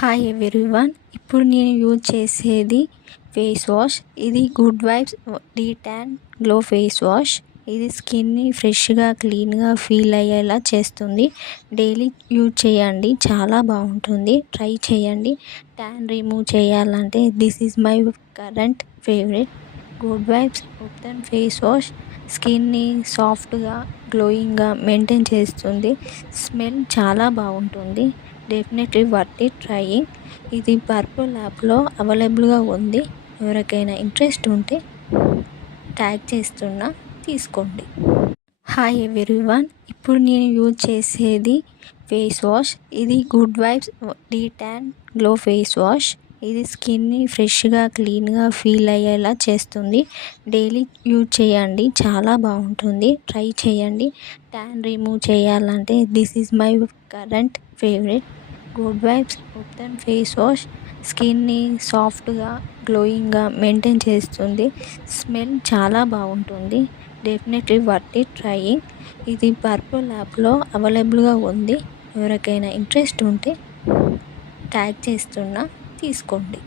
Hi everyone. ఇప్పుడు నేను use చేసేది ఫేస్ వాష్. ఇది good vibes D-Tan glow face wash. ఇది స్కిన్ని ఫ్రెష్గా క్లీన్గా ఫీల్ అయ్యేలా చేస్తుంది. డైలీ యూజ్ చేయండి, చాలా బాగుంటుంది. ట్రై చేయండి. ట్యాన్ రిమూవ్ చేయాలంటే this is my current favourite. Good vibes ubtan face wash స్కిన్ని సాఫ్ట్గా గ్లోయింగ్గా మెయింటైన్ చేస్తుంది. స్మెల్ చాలా బాగుంటుంది. Definitely worth it trying. ఇది పర్పుల్ యాప్లో అవైలబుల్గా ఉంది. ఎవరికైనా ఇంట్రెస్ట్ ఉంటే ట్యాగ్ చేస్తున్నా, తీసుకోండి. Hi everyone. ఇప్పుడు నేను యూజ్ చేసేది ఫేస్ వాష్. ఇది good vibes D-Tan glow face wash. ఇది స్కిన్ని ఫ్రెష్గా క్లీన్గా ఫీల్ అయ్యేలా చేస్తుంది. డైలీ యూజ్ చేయండి, చాలా బాగుంటుంది. ట్రై చేయండి. ట్యాన్ రిమూవ్ చేయాలంటే this is my current favourite. Good vibes ubtan face wash స్కిన్ని సాఫ్ట్గా గ్లోయింగ్గా మెయింటైన్ చేస్తుంది. స్మెల్ చాలా బాగుంటుంది. Definitely worth it trying. ఇది పర్పుల్ యాప్లో అవైలబుల్గా ఉంది. ఎవరికైనా ఇంట్రెస్ట్ ఉంటే ట్యాగ్ చేస్తున్నా, తీసుకోండి.